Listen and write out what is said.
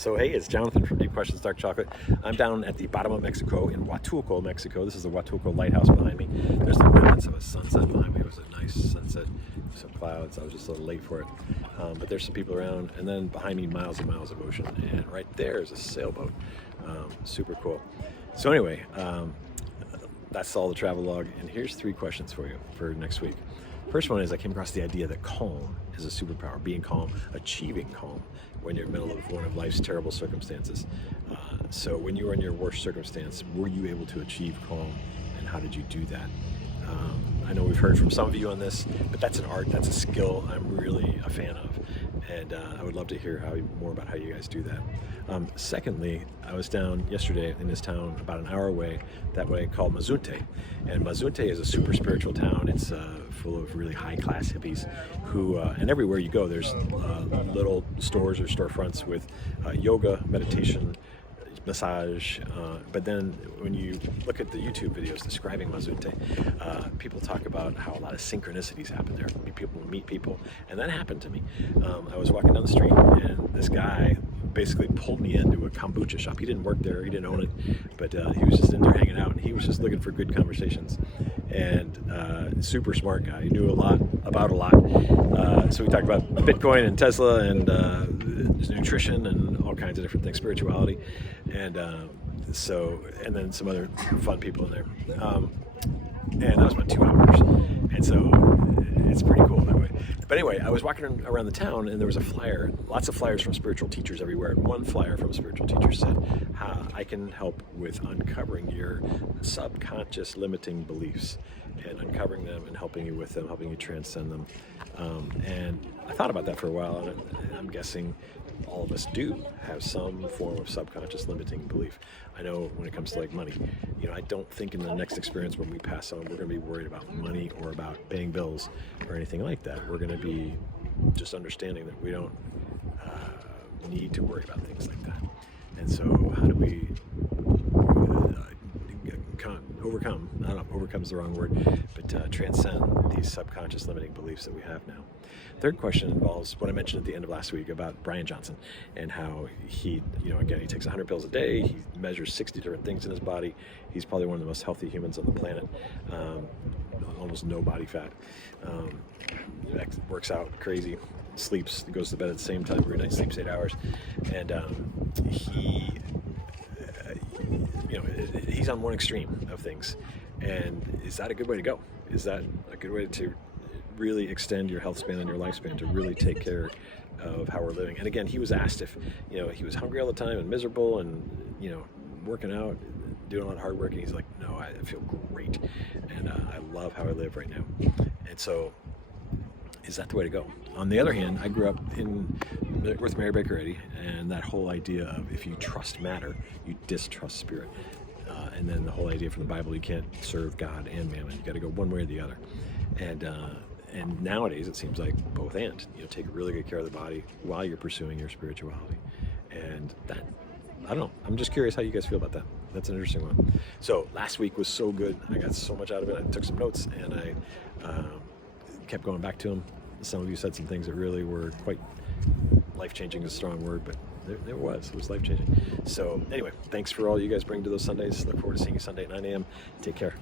So hey, it's Jonathan from Deep Questions Dark Chocolate. I'm down at the bottom of Mexico in Huatulco, Mexico. This is the Huatulco Lighthouse behind me. There's the remnants of a sunset behind me. It was a nice sunset, some clouds. I was just a little late for it. But there's some people around, and then behind me, miles and miles of ocean. And right there is a sailboat. Super cool. So anyway, that's all the travel log. And here's 3 questions for you for next week. First one is I came across the idea that calm is a superpower, being calm, achieving calm when you're in the middle of one of life's terrible circumstances. So when you were in your worst circumstance, were you able to achieve calm, and how did you do that? I know we've heard from some of you on this, but that's an art, that's a skill I'm really a fan of, and I would love to hear more about how you guys do that. Secondly, I was down yesterday in this town about an hour away, that way, called Mazunte, and Mazunte is a super spiritual town. It's full of really high-class hippies who, and everywhere you go, there's little stores or storefronts with yoga, meditation, massage, but then when you look at the YouTube videos describing Mazunte, people talk about how a lot of synchronicities happen there. People meet people, and that happened to me. I was walking down the street, and this guy basically pulled me into a kombucha shop. He didn't work there, he didn't own it, but he was just in there hanging out, and he was just looking for good conversations. And super smart guy. He knew a lot about a lot. So we talked about Bitcoin and Tesla and nutrition and all kinds of different things, spirituality, and and then some other fun people in there. And that was about 2 hours, and so it's pretty cool that way. But anyway, I was walking around the town, and there was a flyer, lots of flyers from spiritual teachers everywhere, and one flyer from a spiritual teacher said, I can help with uncovering your subconscious limiting beliefs, and uncovering them and helping you with them, helping you transcend them. And I thought about that for a while, and I'm guessing all of us do have some form of subconscious limiting belief. I know when it comes to like money, I don't think in the next experience when we pass on, we're going to be worried about money or about paying bills or anything like that. We're going to be just understanding that we don't need to worry about things like that. And so how do we overcome, I don't know if overcome is the wrong word, but transcend these subconscious limiting beliefs that we have now? Third question involves what I mentioned at the end of last week about Brian Johnson and how he, again, he takes 100 pills a day, he measures 60 different things in his body. He's probably one of the most healthy humans on the planet, almost no body fat, works out crazy, sleeps, goes to bed at the same time every night, sleeps 8 hours, and he's on one extreme of things. And is that a good way to go? Is that a good way to really extend your health span and your lifespan, to really take care of how we're living? And again, he was asked if, he was hungry all the time and miserable and, working out, doing a lot of hard work. And he's like, no, I feel great. And I love how I live right now. And so is that the way to go? On the other hand, I grew up with Mary Baker Eddy, and that whole idea of if you trust matter, you distrust spirit. And then the whole idea from the Bible, you can't serve God and mammon. You got to go one way or the other. And nowadays it seems like both and. Take really good care of the body while you're pursuing your spirituality. And that, I don't know. I'm just curious how you guys feel about that. That's an interesting one. So last week was so good. I got so much out of it. I took some notes, and I kept going back to them. Some of you said some things that really were quite life-changing is a strong word, but it was life-changing. So anyway, thanks for all you guys bring to those Sundays. Look forward to seeing you Sunday at 9 a.m. Take care.